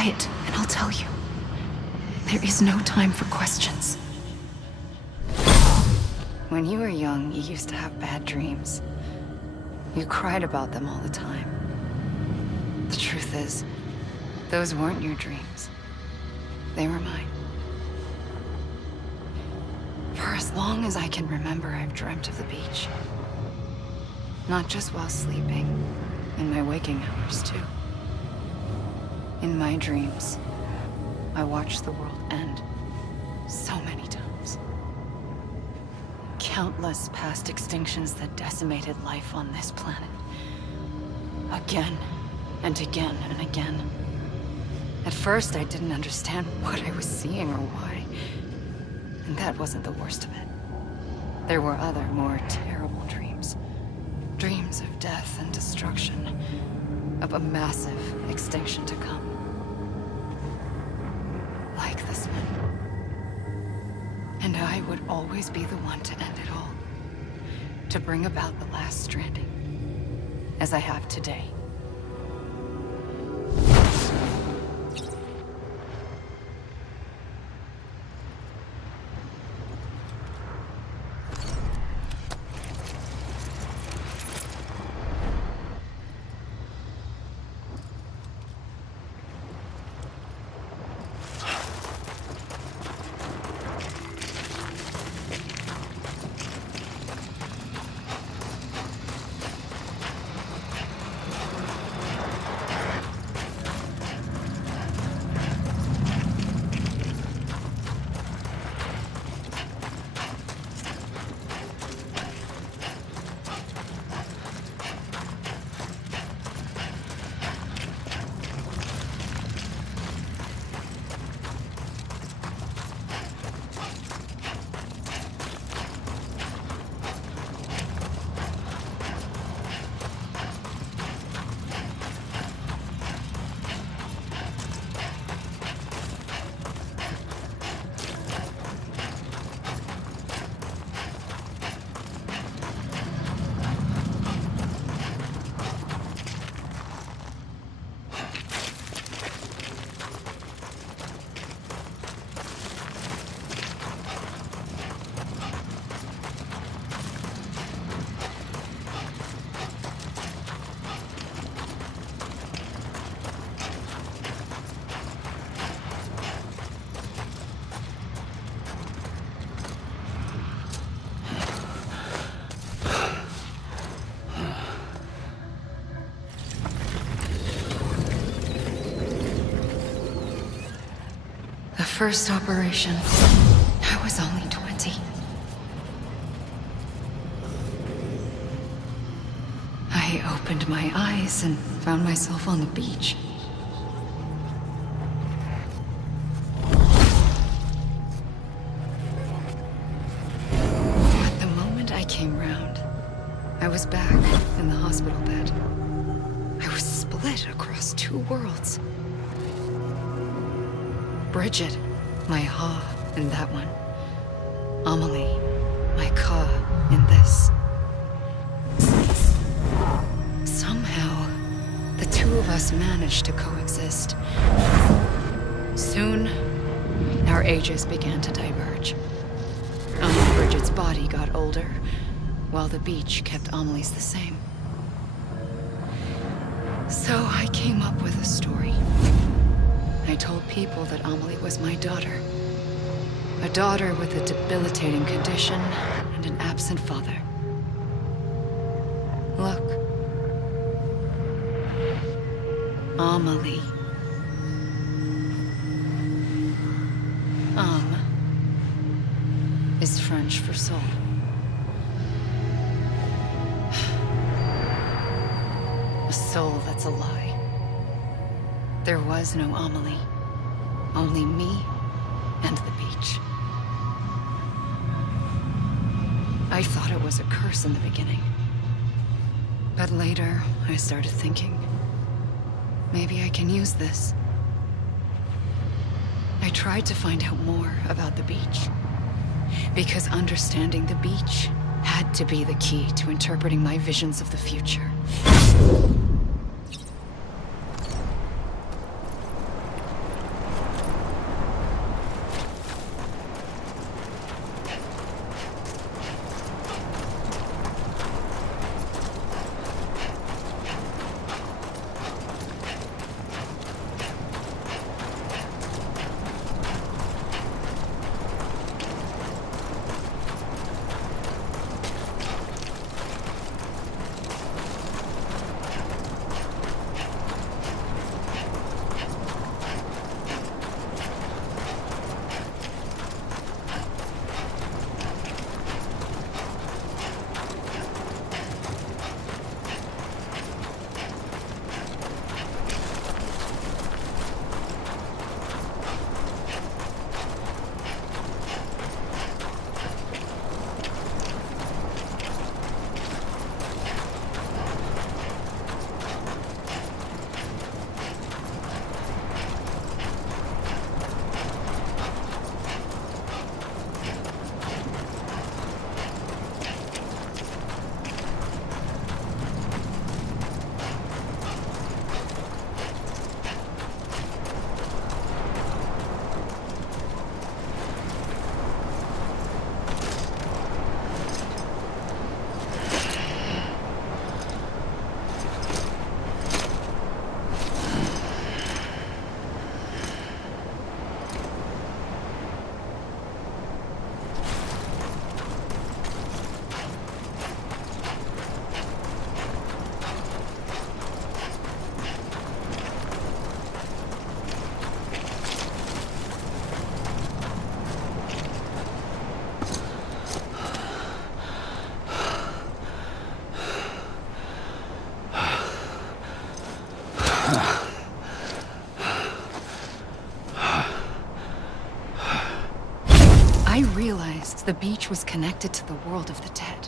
quiet, and I'll tell you. There is no time for questions. When you were young, you used to have bad dreams. You cried about them all the time. The truth is, those weren't your dreams. They were mine. For as long as I can remember, I've dreamt of the beach. Not just while sleeping, in my waking hours too. In my dreams, I watched the world end so many times. Countless past extinctions that decimated life on this planet. Again, and again, and again. At first, I didn't understand what I was seeing or why. And that wasn't the worst of it. There were other, more terrible dreams. Dreams of death and destruction. Of a massive extinction to come. Like this one. And I would always be the one to end it all. To bring about the last stranding. As I have today. First operation, I was only 20. I opened my eyes and found myself on the beach. But the moment I came round, I was back in the hospital bed. I was split across two worlds. Bridget, my Ha in that one. Amelie, my Ka in this. Somehow, the two of us managed to coexist. Soon, our ages began to diverge. Bridget's body got older, while the beach kept Amelie's the same. So I came up with a story. I told people that Amelie was my daughter. A daughter with a debilitating condition and an absent father. Look. Amelie. Is French for soul. A soul that's a lie. There was no Amelie. Only me and the beach. I thought it was a curse in the beginning. But later, I started thinking, maybe I can use this. I tried to find out more about the beach. Because understanding the beach had to be the key to interpreting my visions of the future. realized the beach was connected to the world of the dead,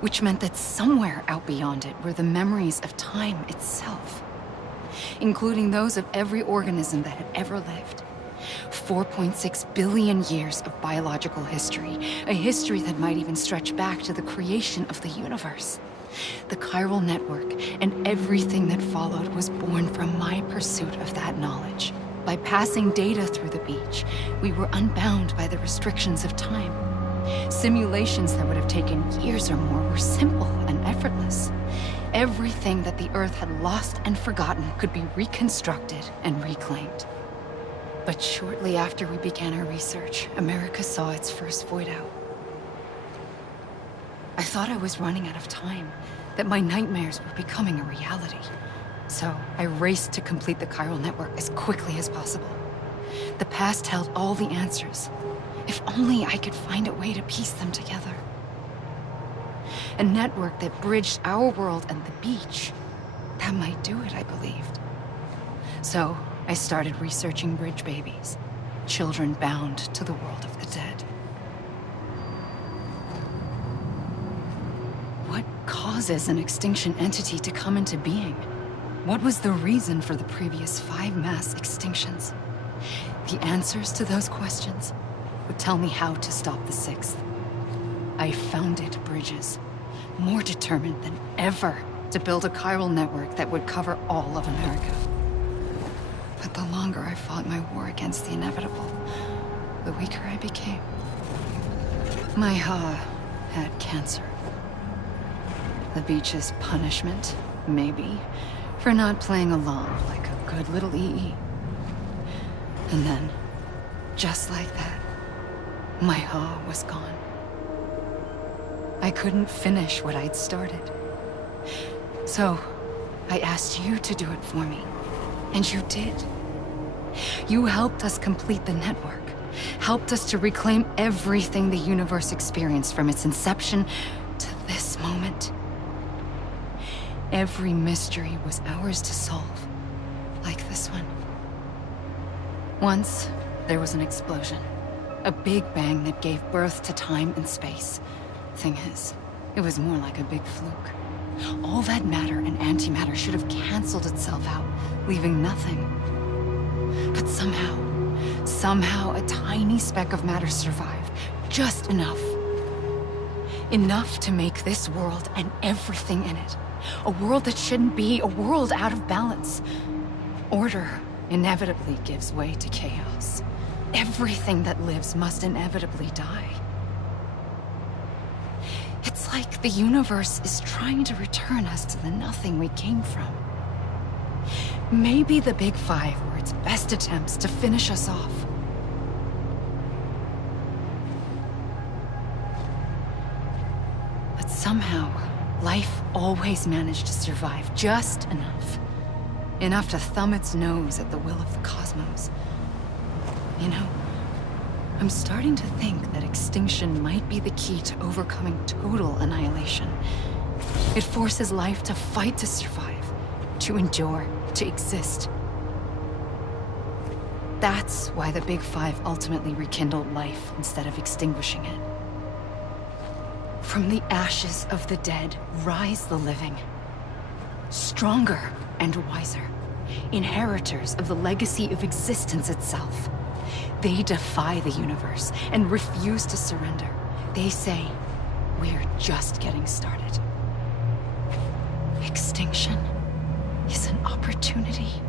which meant that somewhere out beyond it were the memories of time itself, including those of every organism that had ever lived. 4.6 billion years of biological history, a history that might even stretch back to the creation of the universe. The Chiral Network and everything that followed was born from my pursuit of that knowledge. By passing data through the beach, we were unbound by the restrictions of time. Simulations that would have taken years or more were simple and effortless. Everything that the Earth had lost and forgotten could be reconstructed and reclaimed. But shortly after we began our research, America saw its first void out. I thought I was running out of time, that my nightmares were becoming a reality. So I raced to complete the Chiral Network as quickly as possible. The past held all the answers. If only I could find a way to piece them together. A network that bridged our world and the beach. That might do it, I believed. So I started researching bridge babies, children bound to the world of the dead. What causes an extinction entity to come into being? What was the reason for the previous 5 mass extinctions? The answers to those questions would tell me how to stop the 6th. I founded bridges, more determined than ever to build a chiral network that would cover all of America. But the longer I fought my war against the inevitable, the weaker I became. My Ha had cancer. The beach's punishment, maybe, for not playing along like a good little EE. And then, just like that, my Ha was gone. I couldn't finish what I'd started. So, I asked you to do it for me. And you did. You helped us complete the network. Helped us to reclaim everything the universe experienced from its inception to this moment. Every mystery was ours to solve, like this one. Once, there was an explosion. A big bang that gave birth to time and space. Thing is, it was more like a big fluke. All that matter and antimatter should have canceled itself out, leaving nothing. But somehow a tiny speck of matter survived. Just enough. Enough to make this world and everything in it. A world that shouldn't be, a world out of balance. Order inevitably gives way to chaos. Everything that lives must inevitably die. It's like the universe is trying to return us to the nothing we came from. Maybe the Big Five were its best attempts to finish us off. But somehow, life always managed to survive just enough. Enough to thumb its nose at the will of the cosmos. You know, I'm starting to think that extinction might be the key to overcoming total annihilation. It forces life to fight to survive, to endure, to exist. That's why the Big Five ultimately rekindled life instead of extinguishing it. From the ashes of the dead rise the living. Stronger and wiser. Inheritors of the legacy of existence itself. They defy the universe and refuse to surrender. They say, we're just getting started. Extinction is an opportunity.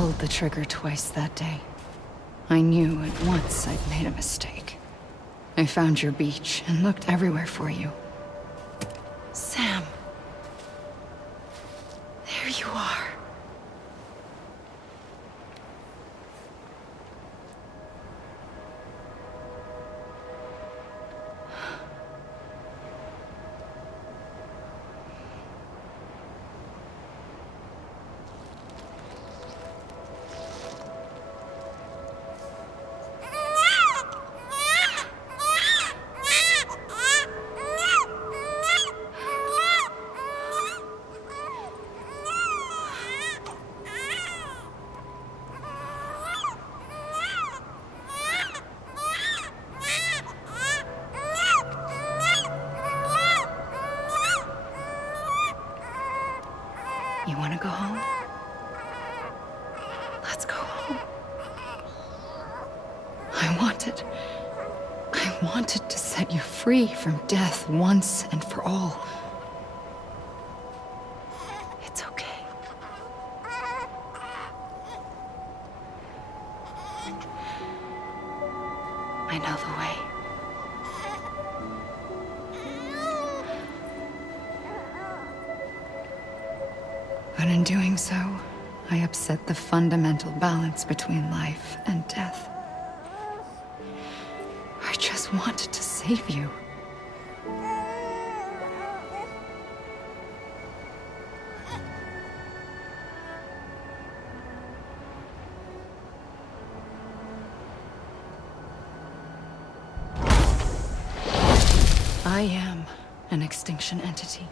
pulled the trigger twice that day. I knew at once I'd made a mistake. I found your beach and looked everywhere for you. Sam. There you are. You want to go home? Let's go home. I wanted to set you free from death once and for all. It's okay. I know the way. But in doing so, I upset the fundamental balance between life and death. I just wanted to save you. I am an extinction entity.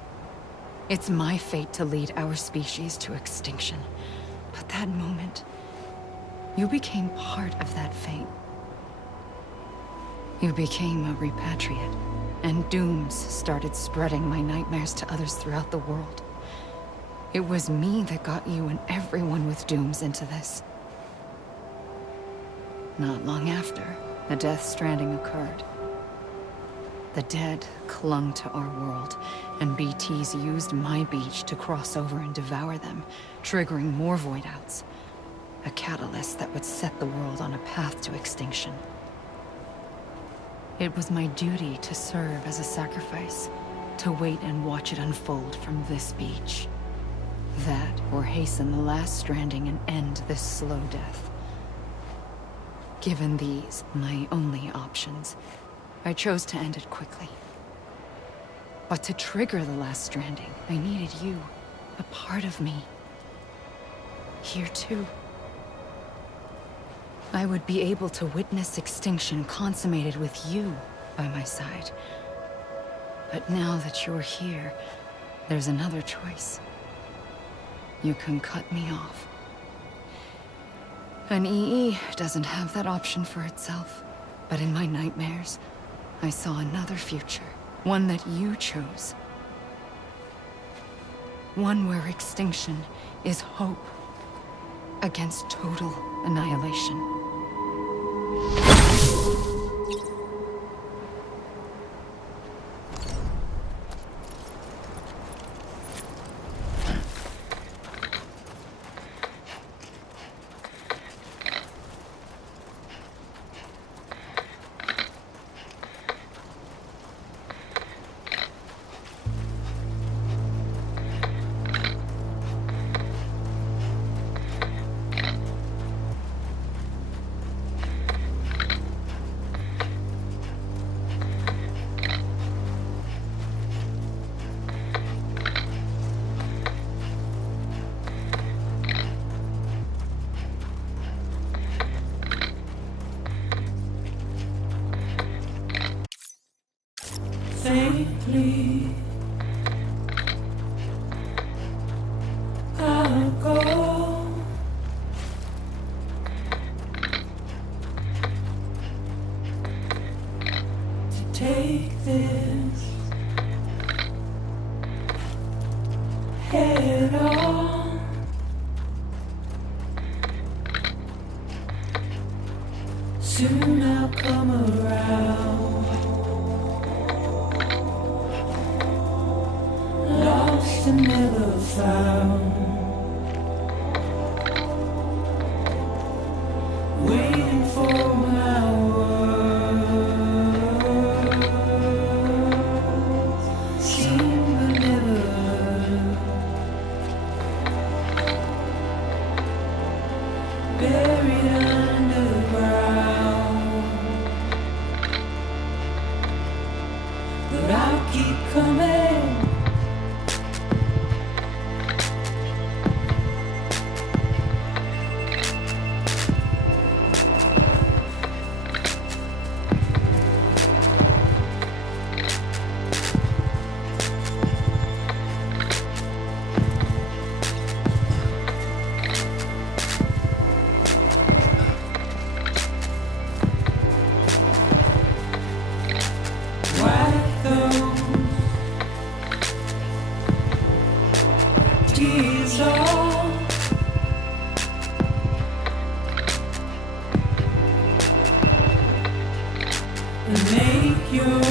It's my fate to lead our species to extinction. But that moment, you became part of that fate. You became a repatriate, and dooms started spreading my nightmares to others throughout the world. It was me that got you and everyone with dooms into this. Not long after, the Death Stranding occurred. The dead clung to our world, and BTs used my beach to cross over and devour them, triggering more void outs. A catalyst that would set the world on a path to extinction. It was my duty to serve as a sacrifice, to wait and watch it unfold from this beach. That, or hasten the last stranding and end this slow death. Given these, my only options, I chose to end it quickly. But to trigger the last stranding, I needed you, a part of me. Here too. I would be able to witness extinction consummated with you by my side. But now that you're here, there's another choice. You can cut me off. An EE doesn't have that option for itself. But in my nightmares, I saw another future. One that you chose. One where extinction is hope against total annihilation. Faintly, I'll go to take this head on. Soon I'll come around. Lost and never found. buried underground. But I'll keep coming. Wipe those tears off. And make your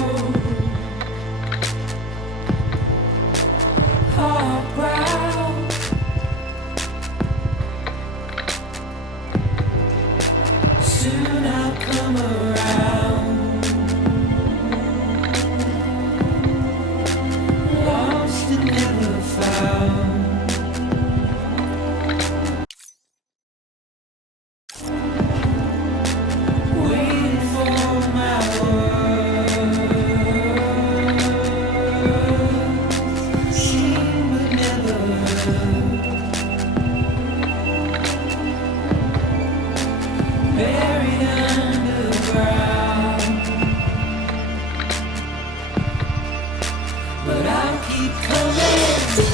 heart proud. Soon I'll come around. Lost and never found. Waiting for my words, seen but never heard. Buried underground. But I'll keep coming.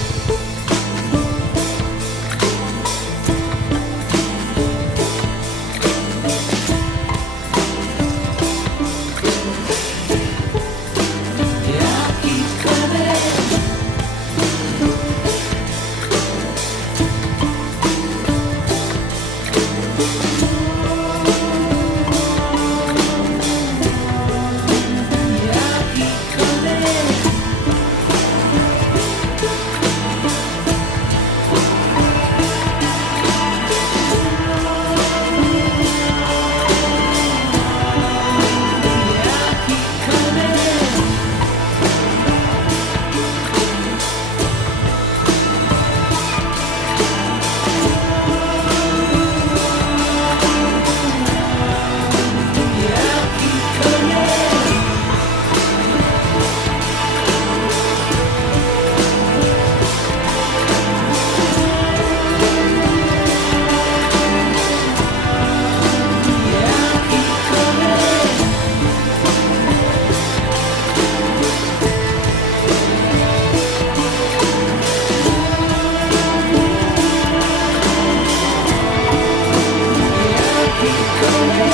Yeah, I'll keep coming. Yeah, I'll keep coming. Yeah, I'll keep coming. Yeah, I'll keep coming. Yeah, I'll keep coming. Yeah, I'll keep coming.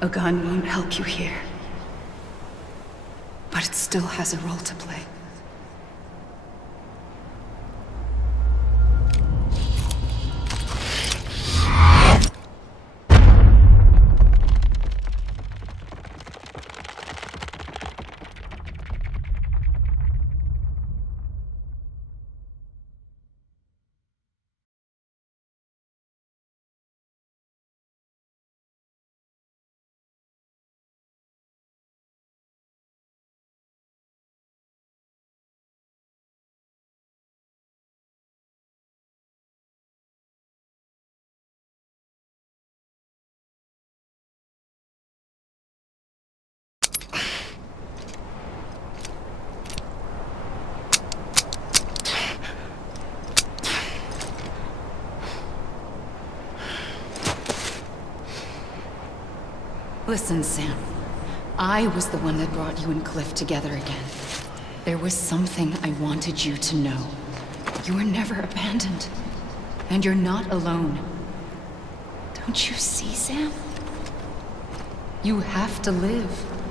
A gun won't help you here. But it still has a role to play. Listen, Sam. I was the one that brought you and Cliff together again. There was something I wanted you to know. You were never abandoned. And you're not alone. Don't you see, Sam? You have to live.